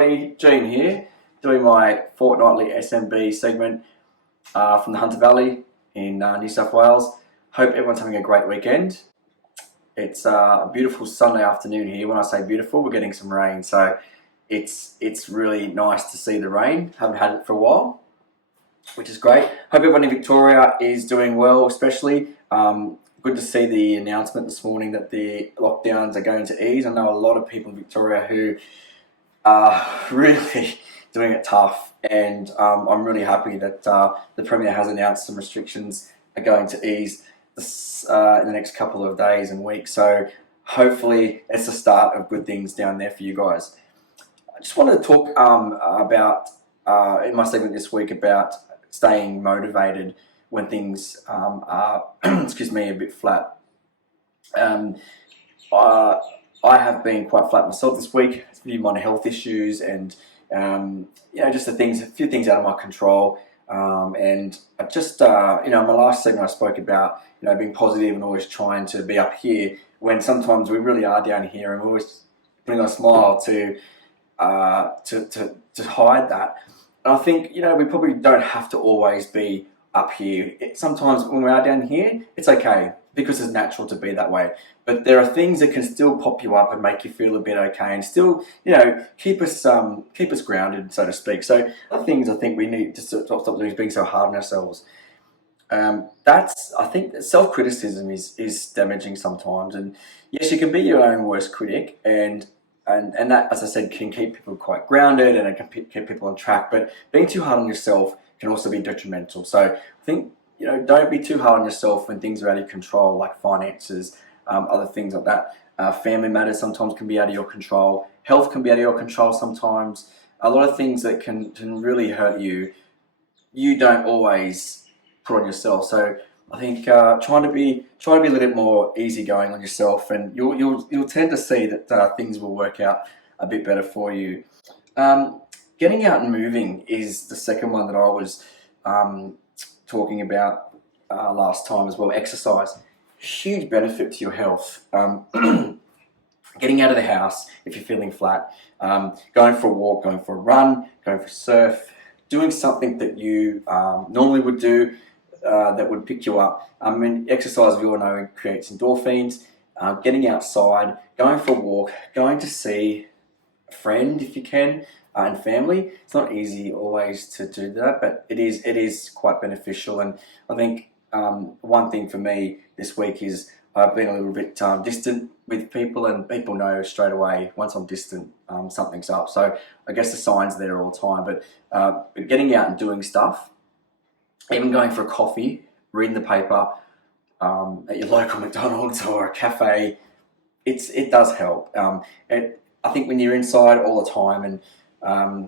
everybody, Gene here, doing my fortnightly SMB segment from the Hunter Valley in New South Wales. Hope everyone's having a great weekend. It's a beautiful Sunday afternoon here. When I say beautiful, we're getting some rain, so it's really nice to see the rain. Haven't had it for a while, which is great. Hope everyone in Victoria is doing well, especially. Good to see the announcement this morning that the lockdowns are going to ease. I know a lot of people in Victoria who are really doing it tough, and I'm really happy that the Premier has announced some restrictions are going to ease this, in the next couple of days and weeks. So hopefully it's the start of good things down there for you guys. I just wanted to talk about, in my segment this week, about staying motivated when things are, excuse me, a bit flat. I have been quite flat myself this week. It's been minor health issues and just a few things out of my control. And I just, in my last segment I spoke about, being positive and always trying to be up here when sometimes we really are down here, and we're always putting on a smile to hide that. And I think, we probably don't have to always be up here. Sometimes when we are down here, it's okay because it's natural to be that way. But there are things that can still pop you up and make you feel a bit okay, and still, keep us grounded, so to speak. So other things I think we need to stop doing is being so hard on ourselves. I think that self-criticism is damaging sometimes. And yes, you can be your own worst critic, and that, as I said, can keep people quite grounded and it can keep people on track. But being too hard on yourself can also be detrimental. So I think, don't be too hard on yourself when things are out of your control, like finances, other things like that. Family matters sometimes can be out of your control. Health can be out of your control sometimes. A lot of things that can really hurt you, you don't always put on yourself. So I think try to be a little bit more easygoing on yourself, and you'll tend to see that things will work out a bit better for you. Getting out and moving is the second one that I was talking about last time as well. Exercise, huge benefit to your health. Getting out of the house if you're feeling flat, going for a walk, going for a run, going for a surf, doing something that you normally would do that would pick you up. Exercise, we all know, creates endorphins. Getting outside, going for a walk, going to see a friend if you can, and family. It's not easy always to do that, but it is quite beneficial. And I think one thing for me this week is I've been a little bit distant with people, and people know straight away once I'm distant, something's up. So I guess the signs are there all the time. But getting out and doing stuff, even going for a coffee, reading the paper at your local McDonald's or a cafe, it does help. I think when you're inside all the time, and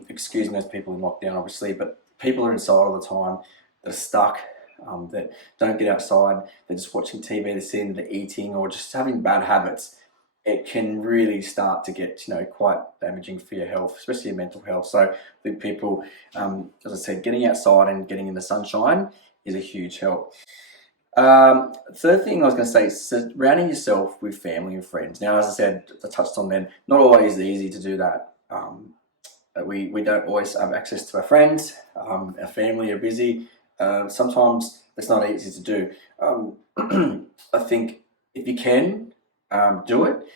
excuse me, those people in lockdown obviously, but people are inside all the time that are stuck, that don't get outside, they're just watching TV, they're sitting, they're eating, or just having bad habits. It can really start to get quite damaging for your health, especially your mental health. So I think people, as I said, getting outside and getting in the sunshine is a huge help. Third thing I was going to say is surrounding yourself with family and friends. Now, as I said, I touched on then, not always easy to do that. We don't always have access to our friends. Our family are busy. Sometimes it's not easy to do. I think if you can do it,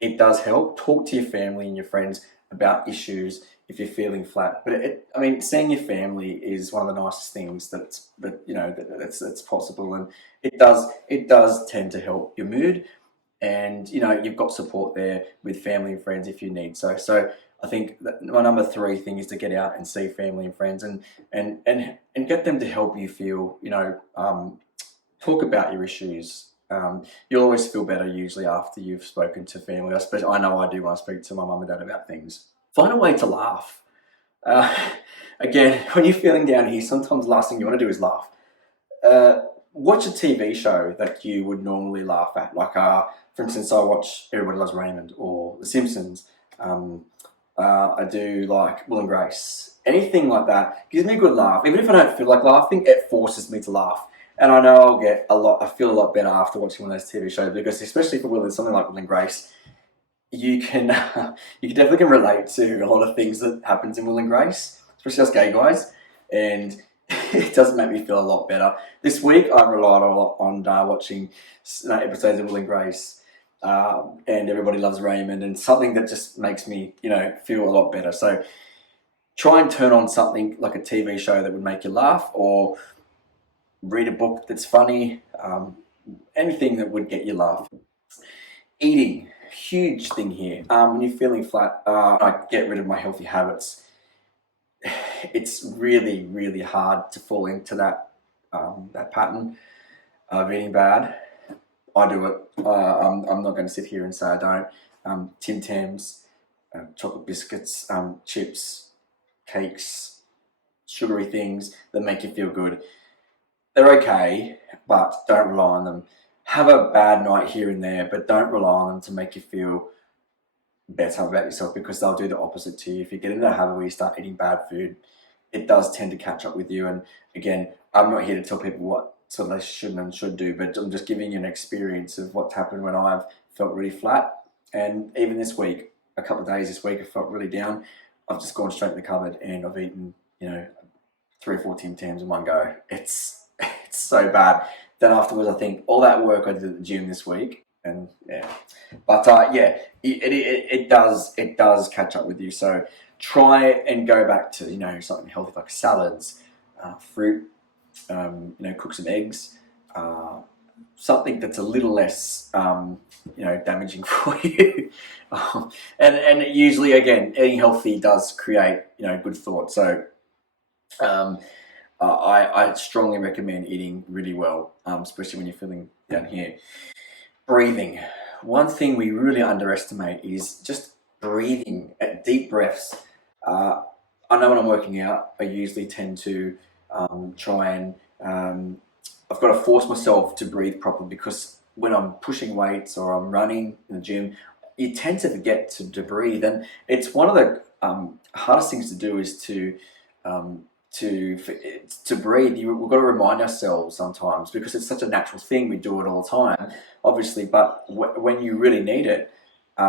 it does help. Talk to your family and your friends about issues if you're feeling flat. But seeing your family is one of the nicest things that's possible, and it does tend to help your mood. And you've got support there with family and friends if you need so. I think that my number 3 thing is to get out and see family and friends, and get them to help you feel, talk about your issues. You'll always feel better usually after you've spoken to family. I know I do when I speak to my mum and dad about things. Find a way to laugh. Again, when you're feeling down here, sometimes the last thing you want to do is laugh. Watch a TV show that you would normally laugh at. Like, for instance, I watch Everybody Loves Raymond or The Simpsons. I do like Will and Grace. Anything like that gives me a good laugh. Even if I don't feel like laughing, it forces me to laugh. And I know I feel a lot better after watching one of those TV shows, because especially for something like Will and Grace, you can you can definitely relate to a lot of things that happens in Will and Grace, especially us gay guys, and it does make me feel a lot better. This week I relied a lot on watching episodes of Will and Grace, and Everybody Loves Raymond, and something that just makes me feel a lot better. So try and turn on something like a TV show that would make you laugh, or read a book that's funny, anything that would get you laugh. Eating, huge thing here. When you're feeling flat, I get rid of my healthy habits. It's really, really hard to fall into that pattern of eating bad. I do it. I'm not going to sit here and say I don't. Tim Tams, chocolate biscuits, chips, cakes, sugary things that make you feel good. They're okay, but don't rely on them. Have a bad night here and there, but don't rely on them to make you feel better about yourself, because they'll do the opposite to you. If you get into a habit where you start eating bad food, it does tend to catch up with you. And again, I'm not here to tell people what sort of they shouldn't and should do, but I'm just giving you an experience of what's happened when I've felt really flat. And even this week, a couple of days this week, I felt really down. I've just gone straight in the cupboard and I've eaten, 3 or 4 Tim Tams in one go. It's so bad. Then afterwards, I think all that work I did at the gym this week, and yeah, but it does catch up with you. So try and go back to something healthy like salads, fruit, cook some eggs, something that's a little less damaging for you. And usually, again, eating healthy does create good thoughts. So I strongly recommend eating really well, especially when you're feeling down here. Breathing. One thing we really underestimate is just breathing at deep breaths. I know when I'm working out, I usually tend to try and I've got to force myself to breathe properly, because when I'm pushing weights or I'm running in the gym, you tend to forget to breathe. And it's one of the hardest things to do is to breathe. We've got to remind ourselves sometimes, because it's such a natural thing. We do it all the time, obviously, but when you really need it,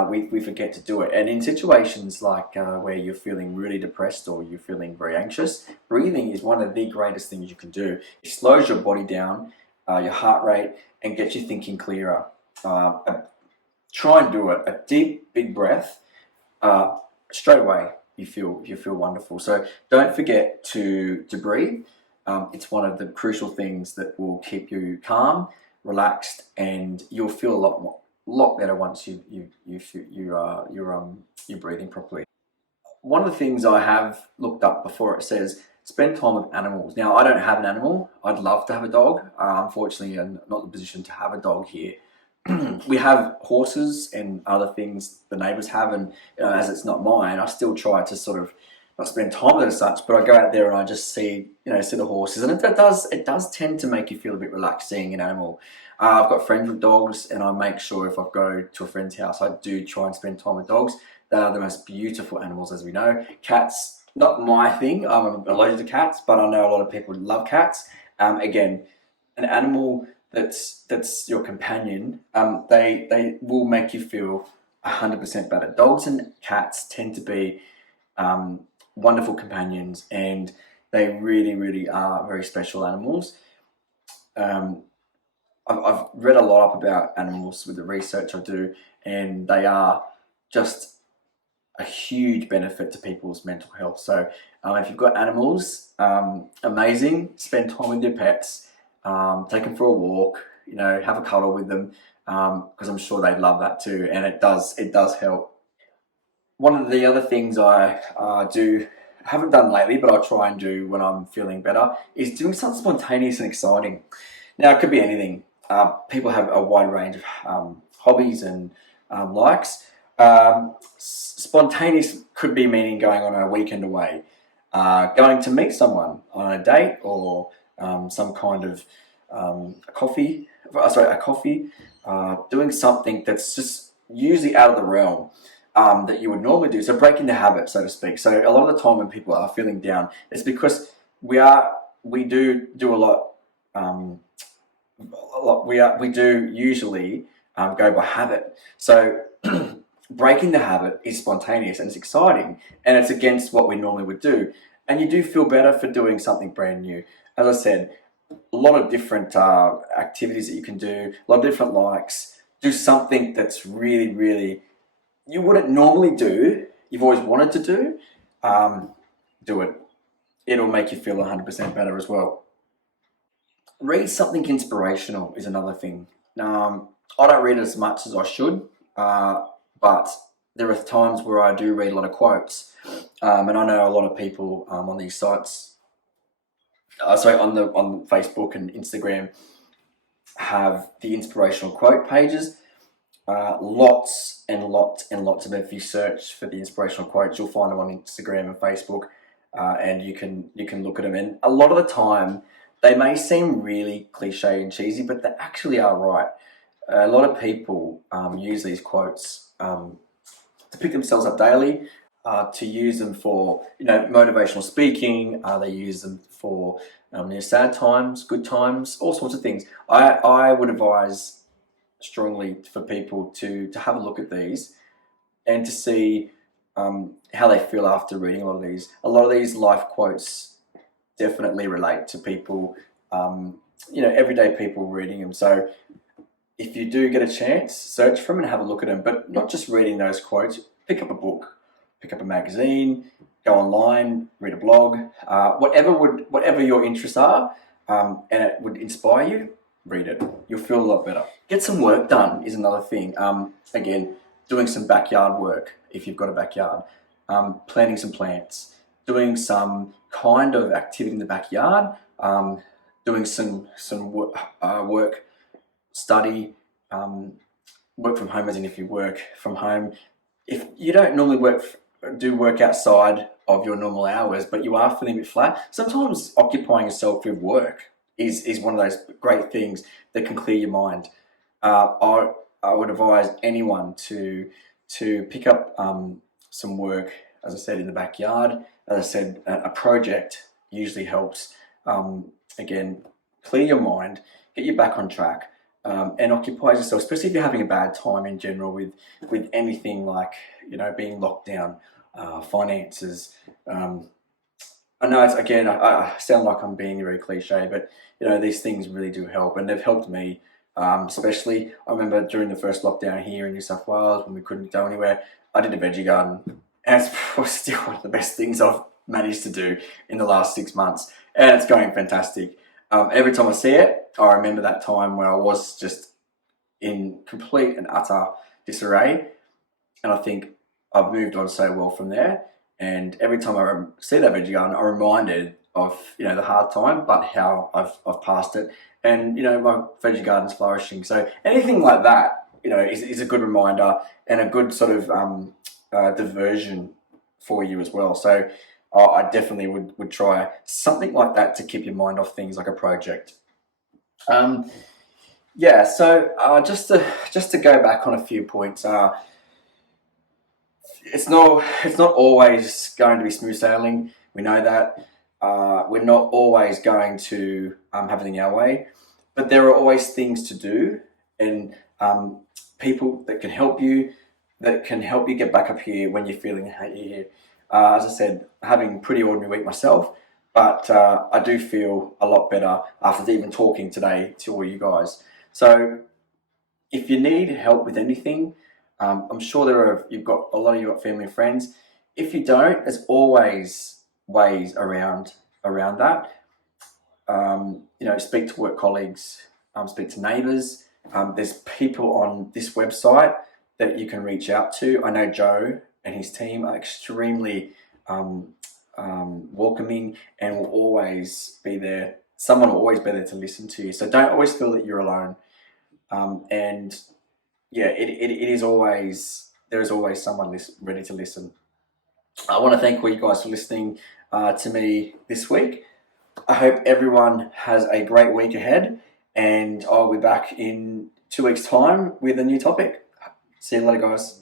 we forget to do it. And in situations like where you're feeling really depressed or you're feeling very anxious, breathing is one of the greatest things you can do. It slows your body down, your heart rate, and gets you thinking clearer. Try and do it. A deep, big breath, straight away you feel wonderful. So don't forget to breathe. It's one of the crucial things that will keep you calm, relaxed, and you'll feel a lot better once you're breathing properly. One of the things I have looked up before, it says spend time with animals. Now, I don't have an animal. I'd love to have a dog. Unfortunately, I'm not in a position to have a dog here. We have horses and other things the neighbours have, and as it's not mine, I still try to sort of not spend time with it as such, but I go out there and I just see the horses, and it does tend to make you feel a bit relaxed seeing an animal. I've got friends with dogs, and I make sure if I go to a friend's house, I do try and spend time with dogs. They are the most beautiful animals, as we know. Cats, not my thing. I'm allergic to cats, but I know a lot of people love cats. Again, an animal that's your companion, they will make you feel 100% better. Dogs and cats tend to be wonderful companions, and they really, really are very special animals. I've read a lot up about animals with the research I do, and they are just a huge benefit to people's mental health. So if you've got animals, amazing. Spend time with your pets. Take them for a walk. Have a cuddle with them, because I'm sure they'd love that too. And it does help. One of the other things I haven't done lately, but I try and do when I'm feeling better, is doing something spontaneous and exciting. Now, it could be anything. People have a wide range of hobbies and likes. Spontaneous could be meaning going on a weekend away, going to meet someone on a date, or some kind of a coffee, doing something that's just usually out of the realm that you would normally do. So breaking the habit, so to speak. So a lot of the time when people are feeling down, it's because we do a lot. We do usually go by habit. So breaking the habit is spontaneous and it's exciting, and it's against what we normally would do. And you do feel better for doing something brand new. As I said, a lot of different activities that you can do, a lot of different likes. Do something that's really, really you wouldn't normally do, you've always wanted to do. Do it. It'll make you feel 100% better as well. Read something inspirational is another thing. I don't read as much as I should, but there are times where I do read a lot of quotes, and I know a lot of people on these sites, on Facebook and Instagram, have the inspirational quote pages. Lots and lots and lots of them. If you search for the inspirational quotes, you'll find them on Instagram and Facebook, and you can look at them. And a lot of the time, they may seem really cliche and cheesy, but they actually are right. A lot of people use these quotes to pick themselves up daily, to use them for motivational speaking. They use them for sad times, good times, all sorts of things. I would advise strongly for people to have a look at these and to see how they feel after reading a lot of these. A lot of these life quotes definitely relate to people, everyday people reading them. So if you do get a chance, search for them and have a look at them, but not just reading those quotes. Pick up a book, pick up a magazine, go online, read a blog, whatever your interests are, and it would inspire you, read it. You'll feel a lot better. Get some work done is another thing. Again, doing some backyard work if you've got a backyard, planting some plants, doing some kind of activity in the backyard, doing some work, study, work from home, as in if you work from home. If you don't normally do work outside of your normal hours, but you are feeling a bit flat, sometimes occupying yourself with work is one of those great things that can clear your mind. I would advise anyone to pick up some work, as I said, in the backyard. As I said, a project usually helps, again, clear your mind, get you back on track, and occupies yourself, especially if you're having a bad time in general with anything like, being locked down, finances. I know it's, again, I sound like I'm being very cliche, but these things really do help, and they've helped me. Especially, I remember during the first lockdown here in New South Wales when we couldn't go anywhere, I did a veggie garden, and it's still one of the best things I've managed to do in the last 6 months, and it's going fantastic. Every time I see it, I remember that time where I was just in complete and utter disarray, and I think I've moved on so well from there. And every time I see that veggie garden, I'm reminded of the hard time, but how I've passed it, and my veggie garden's flourishing. So anything like that, is a good reminder and a good sort of diversion for you as well. So I definitely would try something like that to keep your mind off things like a project. So just to go back on a few points. It's not always going to be smooth sailing. We know that. We're not always going to have everything our way, but there are always things to do, and people that can help you get back up here when you're feeling here. As I said, having a pretty ordinary week myself, but I do feel a lot better after even talking today to all you guys. So if you need help with anything, I'm sure you've got family and friends. If you don't, there's always ways around that. Speak to work colleagues, speak to neighbours. There's people on this website that you can reach out to. I know Joe and his team are extremely welcoming and will always be there. Someone will always be there to listen to you. So don't always feel that you're alone. There is always someone ready to listen. I want to thank all you guys for listening to me this week. I hope everyone has a great week ahead, and I'll be back in 2 weeks' time with a new topic. See you later, guys.